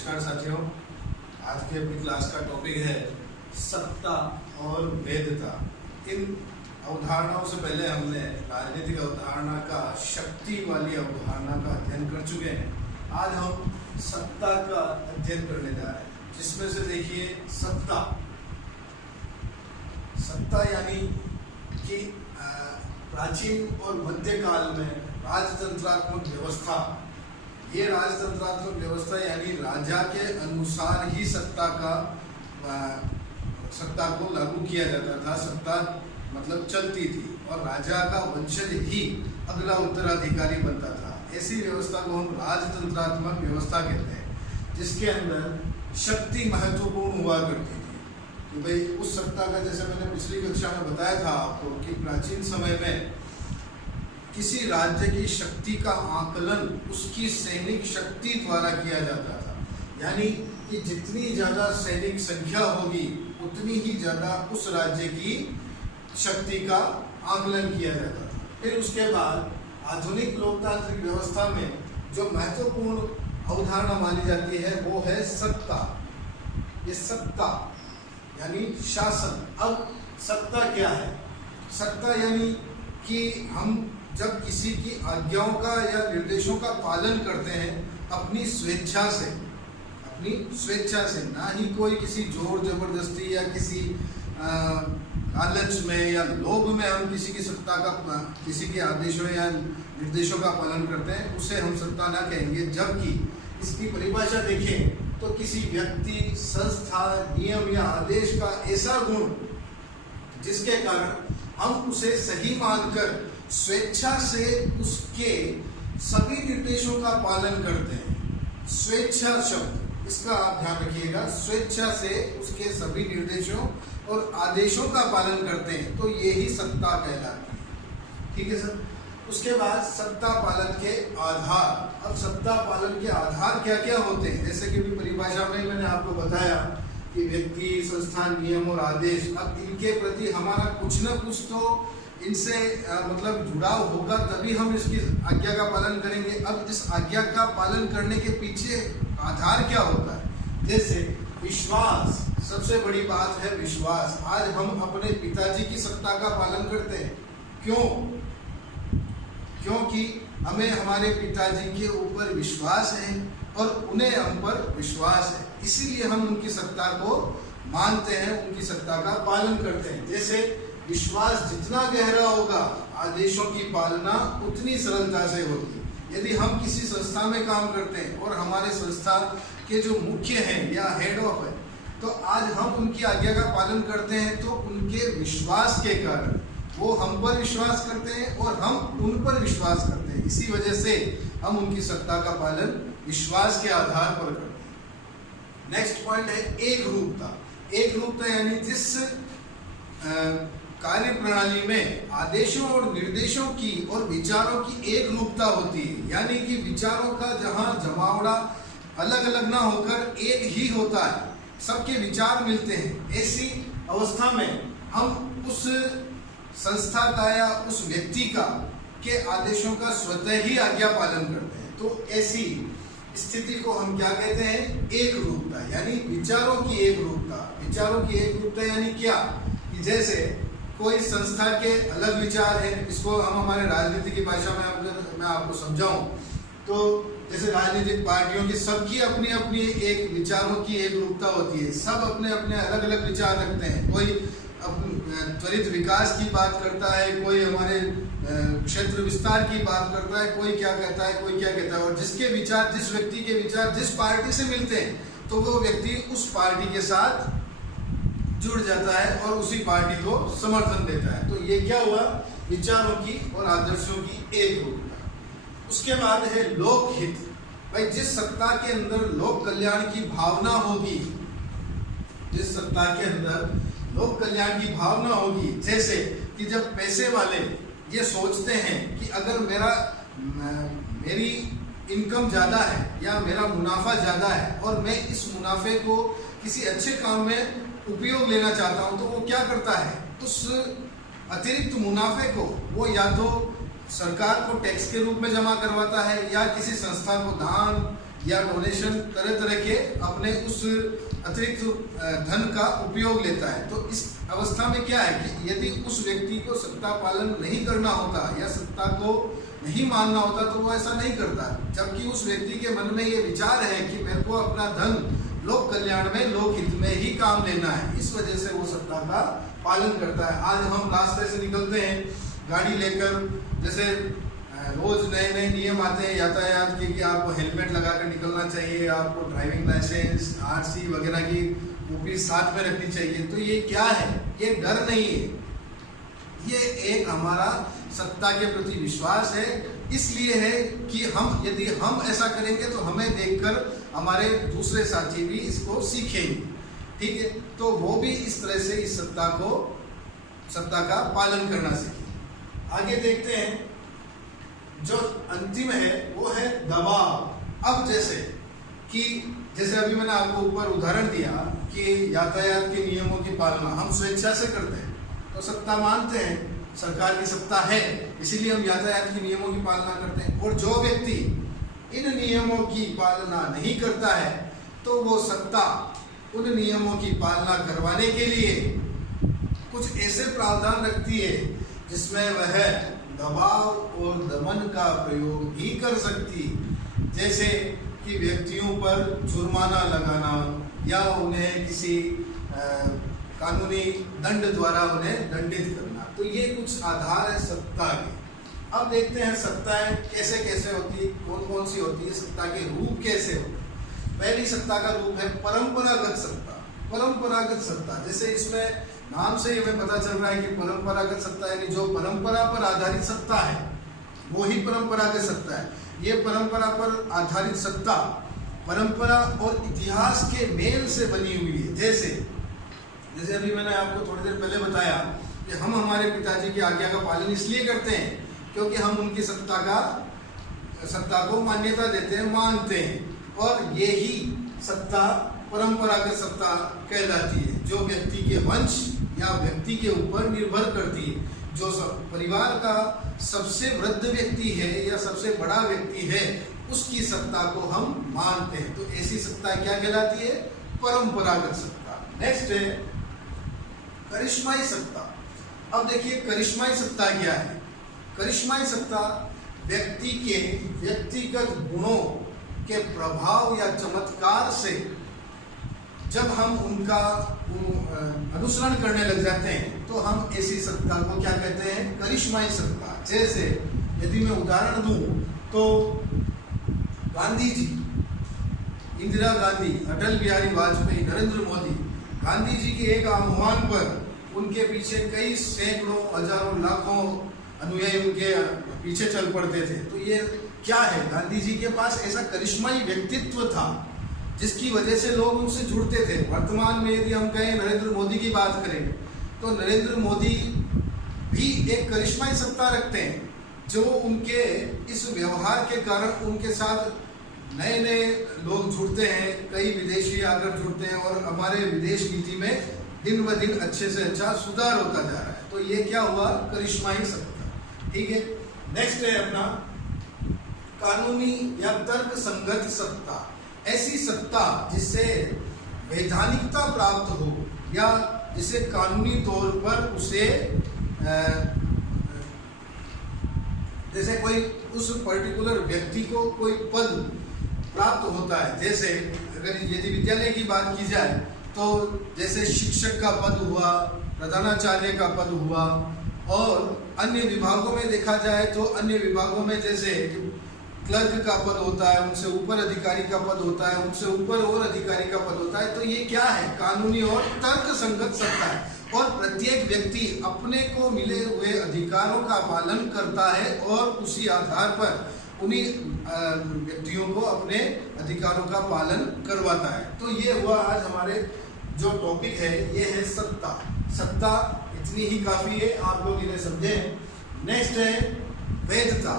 नमस्कार साथियों, आज की अपनी क्लास का टॉपिक है सत्ता और वेदता। इन अवधारणाओं से पहले हमने राजनीतिक अवधारणा का, शक्ति वाली अवधारणा का अध्ययन कर चुके हैं। आज हम सत्ता का अध्ययन करने जा रहे हैं, जिसमें से देखिए सत्ता यानी कि प्राचीन और मध्यकाल में राजतंत्रात्मक व्यवस्था, ये राजतंत्रात्मक व्यवस्था यानी राजा के अनुसार ही सत्ता को लागू किया जाता था। सत्ता मतलब चलती थी और राजा का वंशज ही अगला उत्तराधिकारी बनता था। ऐसी व्यवस्था को हम राजतंत्रात्मक व्यवस्था कहते हैं, जिसके अंदर शक्ति महत्वपूर्ण हुआ करती थी। कि भाई उस सत्ता का, जैसे मैंने पिछली कक्षा में बताया था आपको, कि प्राचीन समय में किसी राज्य की शक्ति का आकलन उसकी सैनिक शक्ति द्वारा किया जाता था। यानी कि जितनी ज़्यादा सैनिक संख्या होगी उतनी ही ज़्यादा उस राज्य की शक्ति का आकलन किया जाता था। फिर उसके बाद आधुनिक लोकतांत्रिक व्यवस्था में जो महत्वपूर्ण अवधारणा मानी जाती है वो है सत्ता। ये सत्ता यानी शासन। अब सत्ता क्या है? सत्ता यानी कि हम जब किसी की आज्ञाओं का या निर्देशों का पालन करते हैं अपनी स्वेच्छा से, ना ही कोई किसी जोर जबरदस्ती या किसी लालच में या लोभ में हम किसी की सत्ता का, किसी के आदेशों या निर्देशों का पालन करते हैं, उसे हम सत्ता ना कहेंगे। जबकि इसकी परिभाषा देखें तो किसी व्यक्ति, संस्था, नियम या आदेश का ऐसा गुण जिसके कारण हम उसे सही मानकर स्वेच्छा से उसके सभी निर्देशों का पालन करते हैं। स्वेच्छा शब्द, इसका आप ध्यान रखिएगा। स्वेच्छा से उसके सभी निर्देशों और आदेशों का पालन करते हैं, तो यही सत्ता कहलाती है। ठीक है सर। उसके बाद सत्ता पालन के आधार। अब सत्ता पालन के आधार क्या क्या होते हैं? जैसे कि परिभाषा में मैंने आपको बताया कि व्यक्ति, संस्थान, नियम और आदेश। अब इनके प्रति हमारा कुछ न कुछ तो इनसे मतलब जुड़ाव होगा, तभी हम इसकी आज्ञा का पालन करेंगे। अब इस आज्ञा का पालन करने के पीछे आधार क्या होता है? जैसे विश्वास, सबसे बड़ी बात है विश्वास। आज हम अपने पिताजी की सत्ता का पालन करते हैं। क्यों? क्योंकि हमें हमारे पिताजी के ऊपर विश्वास है और उन्हें हम पर विश्वास है, इसीलिए हम उनकी सत्ता को मानते हैं, उनकी सत्ता का पालन करते हैं। जैसे विश्वास जितना गहरा होगा, आदेशों की पालना उतनी सरलता से होगी। यदि हम किसी संस्था में काम करते हैं और हमारे संस्था के जो मुख्य हैं या हेड ऑफ है, तो आज हम उनकी आज्ञा का पालन करते हैं, तो उनके विश्वास के कारण वो हम पर विश्वास करते हैं और हम उन पर विश्वास करते हैं। इसी वजह से हम उनकी सत्ता का पालन विश्वास के आधार पर करते हैं। नेक्स्ट पॉइंट है एक रूपता। एक रूपता यानी जिस कार्य प्रणाली में आदेशों और निर्देशों की और विचारों की एक रूपता होती है, यानी कि विचारों का जहां जमावड़ा अलग अलग ना होकर एक ही होता है, सबके विचार मिलते हैं। ऐसी अवस्था में हम उस संस्था का या उस व्यक्ति का के आदेशों का स्वतः ही आज्ञा पालन करते हैं। तो ऐसी स्थिति को हम क्या कहते हैं? एक रूपता, यानी विचारों की एक रूपता। विचारों की एक रूपता यानी क्या? कि जैसे कोई संस्था के अलग विचार है, इसको हम हमारे राजनीति की भाषा में अगर मैं आपको समझाऊं तो जैसे राजनीतिक पार्टियों की सबकी अपनी अपनी एक विचारों की एक रूपता होती है। सब अपने अपने अलग अलग विचार रखते हैं। कोई त्वरित विकास की बात करता है, कोई हमारे क्षेत्र विस्तार की बात करता है, कोई क्या कहता है, कोई क्या कहता है। और जिसके विचार, जिस व्यक्ति के विचार जिस पार्टी से मिलते हैं, तो वो व्यक्ति उस पार्टी के साथ जुड़ जाता है और उसी पार्टी को समर्थन देता है। तो ये क्या हुआ? विचारों की और आदर्शों की एक रूपता। उसके बाद है लोकहित। भाई जिस सत्ता के अंदर लोक कल्याण की भावना होगी, जिस सत्ता के अंदर लोक कल्याण की भावना होगी, जैसे कि जब पैसे वाले ये सोचते हैं कि अगर मेरी इनकम ज़्यादा है या मेरा मुनाफा ज़्यादा है और मैं इस मुनाफे को किसी अच्छे काम में उपयोग लेना चाहता हूँ, तो वो क्या करता है? उस अतिरिक्त मुनाफे को वो या तो सरकार को टैक्स के रूप में जमा करवाता है या किसी संस्था को दान या डोनेशन तरह तरह के अपने उस अतिरिक्त धन का उपयोग लेता है। तो इस अवस्था में क्या है कि यदि उस व्यक्ति को सत्ता पालन नहीं करना होता या सत्ता को नहीं मानना होता तो वो ऐसा नहीं करता, जबकि उस व्यक्ति के मन में ये विचार है कि मेरे को अपना धन लोक कल्याण में, लोक हित में ही काम लेना है, इस वजह से वो सत्ता का पालन करता है। आज हम रास्ते से निकलते हैं गाड़ी लेकर, जैसे रोज नए नए नियम आते हैं यातायात के कि आपको हेलमेट लगा कर निकलना चाहिए, आपको ड्राइविंग लाइसेंस, आरसी वगैरह की कॉपी साथ में रखनी चाहिए। तो ये क्या है? ये डर नहीं है, ये एक हमारा सत्ता के प्रति विश्वास है। इसलिए है कि हम यदि हम ऐसा करेंगे तो हमें देखकर हमारे दूसरे साथी भी इसको सीखेंगे, ठीक है। तो वो भी इस तरह से इस सत्ता का पालन करना सीखें। आगे देखते हैं, जो अंतिम है वो है दबाव। अब जैसे अभी मैंने आपको ऊपर उदाहरण दिया कि यातायात के नियमों की पालना हम स्वेच्छा से करते हैं, तो सत्ता मानते हैं, सरकार की सत्ता है, इसीलिए हम यातायात के नियमों की पालना करते हैं। और जो व्यक्ति इन नियमों की पालना नहीं करता है तो वो सत्ता उन नियमों की पालना करवाने के लिए कुछ ऐसे प्रावधान रखती है जिसमें वह दबाव और दमन का प्रयोग भी कर सकती, जैसे कि व्यक्तियों पर जुर्माना लगाना या उन्हें किसी कानूनी दंड द्वारा उन्हें दंडित करना। तो ये कुछ आधार है सत्ता के। अब देखते हैं सत्ताएं कैसे कैसे होती है, कौन कौन सी होती है, सत्ता के रूप कैसे होते हैं। पहली सत्ता का रूप है परंपरागत सत्ता। परंपरागत सत्ता, जैसे इसमें नाम से ही हमें पता चल रहा है कि परंपरागत सत्ता यानी जो परंपरा पर आधारित सत्ता है वो ही परंपरागत सत्ता है। ये परंपरा पर आधारित सत्ता परंपरा और इतिहास के मेल से बनी हुई है। जैसे अभी मैंने आपको थोड़ी देर पहले बताया कि हम हमारे पिताजी की आज्ञा का पालन इसलिए करते हैं क्योंकि हम उनकी सत्ता को मान्यता देते हैं, मानते हैं, और यही सत्ता परंपरागत सत्ता कहलाती है, जो व्यक्ति के वंश या व्यक्ति के ऊपर निर्भर करती है। जो परिवार का सबसे वृद्ध व्यक्ति है या सबसे बड़ा व्यक्ति है उसकी सत्ता को हम मानते हैं। तो ऐसी सत्ता क्या कहलाती है? परंपरागत सत्ता। नेक्स्ट है करिश्माई सत्ता। अब देखिए करिश्माई सत्ता क्या है? करिश्माई सत्ता व्यक्ति के व्यक्तिगत गुणों के प्रभाव या चमत्कार से जब हम उनका अनुसरण करने लग जाते हैं तो हम ऐसी सत्ता को क्या कहते हैं? करिश्माई सत्ता। जैसे यदि मैं उदाहरण दूं तो गांधी जी, इंदिरा गांधी, अटल बिहारी वाजपेयी, नरेंद्र मोदी, गांधी जी के एक आह्वान पर उनके पीछे कई सैकड़ों, हजारों, लाखों अनुयायी उनके पीछे चल पड़ते थे। तो ये क्या है? गांधी जी के पास ऐसा करिश्माई व्यक्तित्व था जिसकी वजह से लोग उनसे जुड़ते थे। वर्तमान में यदि हम कहें नरेंद्र मोदी की बात करें तो नरेंद्र मोदी भी एक करिश्माई सत्ता रखते हैं, जो उनके इस व्यवहार के कारण उनके साथ नए नए लोग जुड़ते हैं, कई विदेशी आकर जुड़ते हैं और हमारे विदेश नीति में दिन ब दिन अच्छे से अच्छा सुधार होता जा रहा है। तो ये क्या हुआ? करिश्माई सत्ता। ठीक है। नेक्स्ट है अपना कानूनी या तर्क संगत सत्ता। ऐसी सत्ता जिससे वैधानिकता प्राप्त हो या जिसे कानूनी तौर पर उसे जैसे कोई उस पर्टिकुलर व्यक्ति को कोई पद प्राप्त होता है। जैसे अगर यदि विद्यालय की बात की जाए तो जैसे शिक्षक का पद हुआ, प्रधानाचार्य का पद हुआ, और अन्य विभागों में देखा जाए तो अन्य विभागों में जैसे क्लर्क का पद होता है, उनसे ऊपर अधिकारी का पद होता है, उनसे ऊपर और अधिकारी का पद होता है। तो ये क्या है? कानूनी और तर्क संगत सत्ता है और प्रत्येक व्यक्ति अपने को मिले हुए अधिकारों का पालन करता है और उसी आधार पर उन्हीं व्यक्तियों को अपने अधिकारों का पालन करवाता है। तो ये हुआ आज हमारे जो टॉपिक है, ये है सत्ता। सत्ता इतनी ही काफी है, आप लोग इन्हें समझे। नेक्स्ट है वैधता।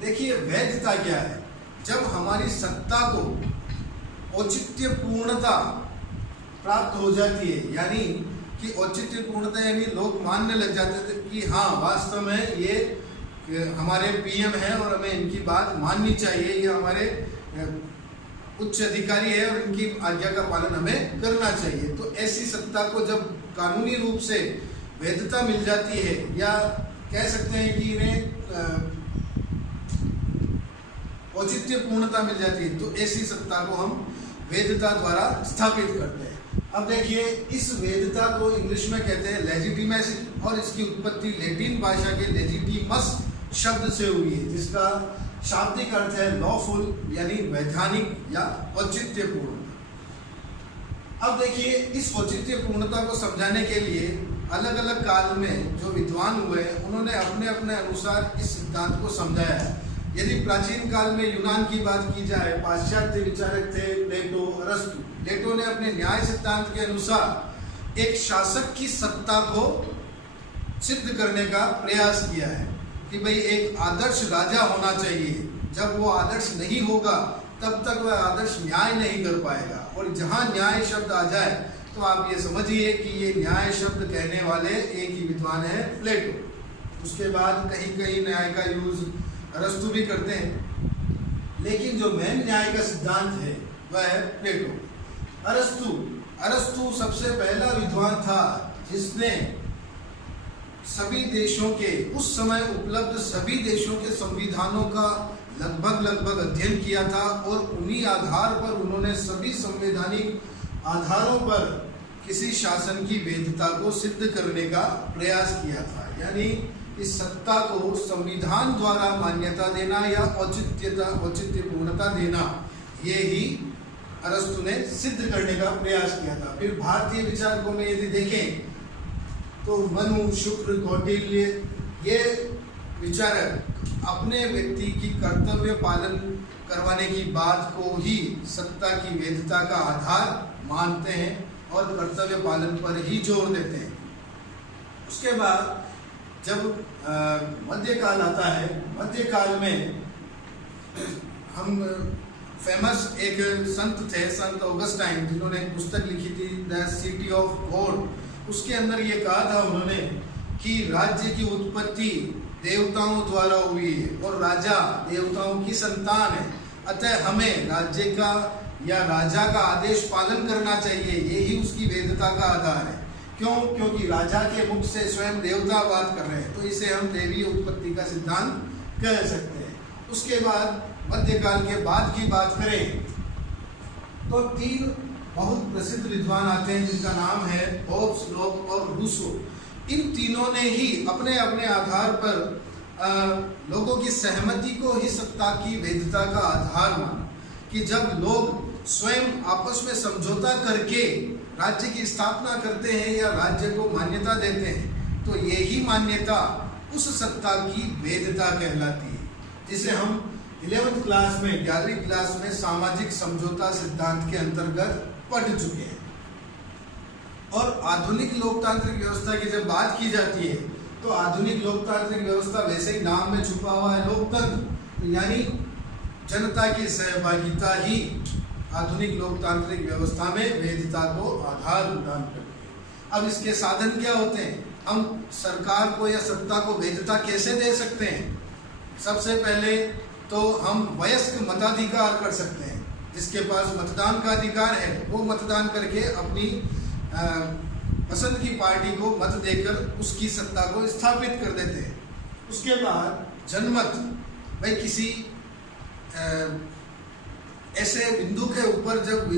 देखिए वैधता क्या है? जब हमारी सत्ता को औचित्य पूर्णता प्राप्त हो जाती है, यानी कि औचित्य पूर्णता यानी लोग मानने लग जाते थे कि हाँ वास्तव में ये हमारे पीएम हैं और हमें इनकी बात माननी चाहिए, ये हमारे उच्च अधिकारी है और इनकी आज्ञा का पालन हमें करना चाहिए। तो ऐसी सत्ता को जब कानूनी रूप से वैधता मिल जाती है, या कह सकते हैं कि इन्हें औचित्य पूर्णता मिल जाती है, तो ऐसी सत्ता को हम वैधता द्वारा स्थापित करते हैं। अब देखिए, इस वैधता को इंग्लिश में कहते हैं लेजिटिमेसी, और इसकी उत्पत्ति लैटिन भाषा के लेजिटिमस शब्द से हुई है, जिसका शाब्दिक अर्थ है लॉफुल, यानी वैधानिक या औचित्यपूर्ण। अब देखिए, इस औचित्यपूर्णता को समझाने के लिए अलग अलग काल में जो विद्वान हुए उन्होंने अपने अपने अनुसार इस सिद्धांत को समझाया है। यदि प्राचीन काल में यूनान की बात की जाए, पाश्चात्य विचारक थे प्लेटो, अरस्तु। प्लेटो ने अपने न्याय सिद्धांत के अनुसार एक शासक की सत्ता को सिद्ध करने का प्रयास किया है कि भाई एक आदर्श राजा होना चाहिए। जब वो आदर्श नहीं होगा तब तक वह आदर्श न्याय नहीं कर पाएगा। और जहाँ न्याय शब्द आ जाए तो आप ये समझिए कि ये न्याय शब्द कहने वाले एक ही विद्वान है, प्लेटो। उसके बाद कहीं कहीं न्याय का यूज अरस्तु भी करते हैं, लेकिन जो मेन न्याय का सिद्धांत है वह है प्लेटो। अरस्तु सबसे पहला विद्वान था जिसने सभी देशों के, उस समय उपलब्ध सभी देशों के संविधानों का लगभग अध्ययन किया था, और उन्हीं आधार पर उन्होंने सभी संवैधानिक आधारों पर किसी शासन की वैधता को सिद्ध करने का प्रयास किया था। यानी इस सत्ता को संविधान द्वारा मान्यता देना या औचित्यपूर्णता देना, ये ही अरस्तु ने सिद्ध करने का प्रयास किया था। फिर भारतीय विचारकों में यदि देखें तो मनु, शुक्र, कौटिल्य, ये विचारक अपने व्यक्ति की कर्तव्य पालन करवाने की बात को ही सत्ता की वैधता का आधार मानते हैं और कर्तव्य पालन पर ही जोर देते हैं। उसके बाद जब मध्यकाल आता है, मध्यकाल में हम फेमस एक संत थे, संत ऑगस्टाइन, जिन्होंने एक पुस्तक लिखी थी द सिटी ऑफ गॉड। उसके अंदर ये कहा था उन्होंने कि राज्य की उत्पत्ति देवताओं द्वारा हुई है और राजा देवताओं की संतान है, अतः हमें राज्य का या राजा का आदेश पालन करना चाहिए। यही उसकी वैधता का आधार है। क्यों? क्योंकि राजा के मुख से स्वयं देवता बात कर रहे हैं, तो इसे हम देवी उत्पत्ति का सिद्धांत कह सकते हैं। उसके बाद मध्यकाल के बाद की बात करें तो तीन बहुत प्रसिद्ध विद्वान आते हैं जिनका नाम है होब्स, लॉक और रूसो। इन तीनों ने ही अपने अपने आधार पर लोगों की सहमति को ही सत्ता की वैधता का आधार माना, कि जब लोग स्वयं आपस में समझौता करके राज्य की स्थापना करते हैं या राज्य को मान्यता देते हैं, तो यही मान्यता उस सत्ता की वैधता कहलाती है, जिसे हम 11वीं क्लास में 11वीं क्लास में सामाजिक समझौता सिद्धांत के अंतर्गत पढ़ चुके हैं। और आधुनिक लोकतांत्रिक व्यवस्था की जब बात की जाती है तो आधुनिक लोकतांत्रिक व्यवस्था वैसे ही नाम में छुपा हुआ है लोकतंत्र, यानी जनता की सहभागिता ही आधुनिक लोकतांत्रिक व्यवस्था में वैधता को आधार प्रदान करती है। अब इसके साधन क्या होते हैं? हम सरकार को या सत्ता को वैधता कैसे दे सकते हैं? सबसे पहले तो हम वयस्क मताधिकार कर सकते हैं। जिसके पास मतदान का अधिकार है वो मतदान करके अपनी पसंद की पार्टी को मत देकर उसकी सत्ता को स्थापित कर देते हैं। उसके बाद जनमत, भाई किसी ऐसे बिंदु के ऊपर जब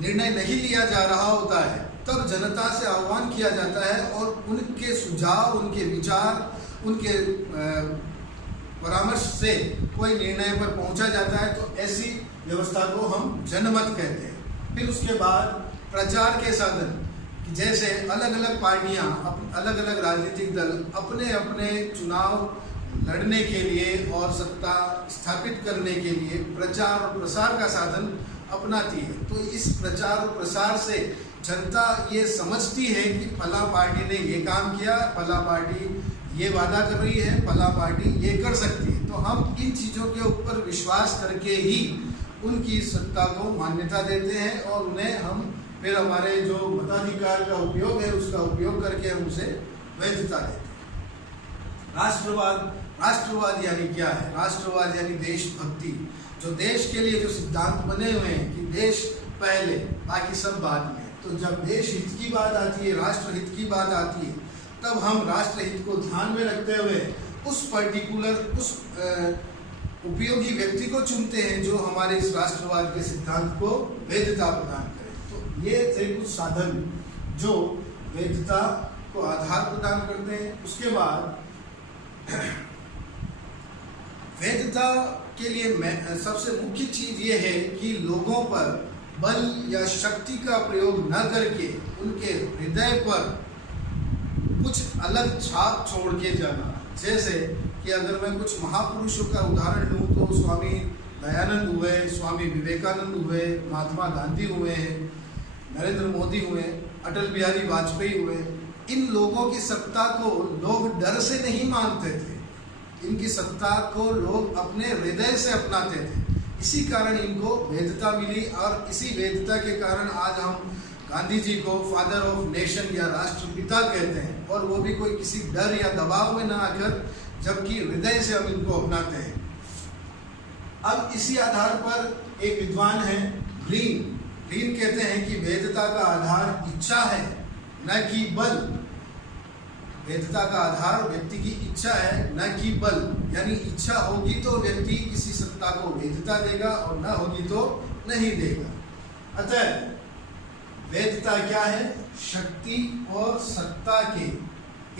निर्णय नहीं लिया जा रहा होता है तब जनता से आह्वान किया जाता है और उनके सुझाव, उनके विचार, उनके परामर्श से कोई निर्णय पर पहुंचा जाता है। तो ऐसी व्यवस्था को हम जनमत कहते हैं। फिर उसके बाद प्रचार के साधन, जैसे अलग अलग पार्टियां, अलग अलग राजनीतिक दल अपने अपने चुनाव लड़ने के लिए और सत्ता स्थापित करने के लिए प्रचार और प्रसार का साधन अपनाती है। तो इस प्रचार और प्रसार से जनता ये समझती है कि फला पार्टी ने ये काम किया, फला पार्टी ये वादा कर रही है, फला पार्टी ये कर सकती है। तो हम इन चीज़ों के ऊपर विश्वास करके ही उनकी सत्ता को मान्यता देते हैं और उन्हें हम फिर हमारे जो मताधिकार का उपयोग है उसका उपयोग करके हम उसे वैधता देते हैं। राष्ट्रवाद यानी क्या है? राष्ट्रवाद यानी देशभक्ति। जो देश के लिए जो सिद्धांत बने हुए हैं कि देश पहले बाकी सब बाद में, तो जब देश हित की बात आती है, राष्ट्र हित की बात आती है, तब हम राष्ट्र हित को ध्यान में रखते हुए उस पर्टिकुलर उस उपयोगी व्यक्ति को चुनते हैं जो हमारे इस राष्ट्रवाद के सिद्धांत को वैधता प्रदान करे। तो ये थे कुछ साधन जो वैधता को आधार प्रदान करते हैं। उसके बाद वैधता के लिए सबसे मुख्य चीज ये है कि लोगों पर बल या शक्ति का प्रयोग न करके उनके हृदय पर कुछ अलग छाप छोड़ के जाना। जैसे कि अगर मैं कुछ महापुरुषों का उदाहरण लूँ तो स्वामी दयानंद हुए, स्वामी विवेकानंद हुए, महात्मा गांधी हुए, नरेंद्र मोदी हुए, अटल बिहारी वाजपेयी हुए। इन लोगों की सत्ता को लोग डर से नहीं मानते थे, इनकी सत्ता को लोग अपने हृदय से अपनाते थे। इसी कारण इनको वैधता मिली और इसी वैधता के कारण आज हम गांधी जी को फादर ऑफ नेशन या राष्ट्रपिता कहते हैं, और वो भी कोई किसी डर या दबाव में ना आकर, जबकि हृदय से हम इनको अपनाते हैं। अब इसी आधार पर एक विद्वान है ग्रीन कहते हैं कि वैधता का आधार इच्छा है न कि बल। वैधता का आधार व्यक्ति की इच्छा है न कि बल, यानी इच्छा होगी तो व्यक्ति किसी सत्ता को वैधता देगा और न होगी तो नहीं देगा। अतः वैधता क्या है? शक्ति और सत्ता के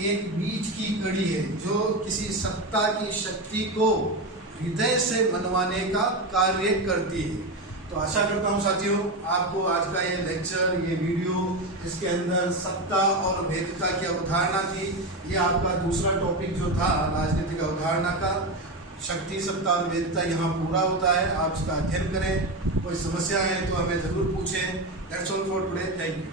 एक बीच की कड़ी है जो किसी सत्ता की शक्ति को हृदय से मनवाने का कार्य करती है। तो आशा करता हूँ साथियों, आपको आज का ये लेक्चर, ये वीडियो, इसके अंदर सत्ता और वैधता की अवधारणा थी। ये आपका दूसरा टॉपिक जो था राजनीतिक अवधारणा का, शक्ति, सत्ता और वैधता, यहाँ पूरा होता है। आप इसका अध्ययन करें। कोई समस्या है तो हमें ज़रूर पूछें। That's all for today. Thank you.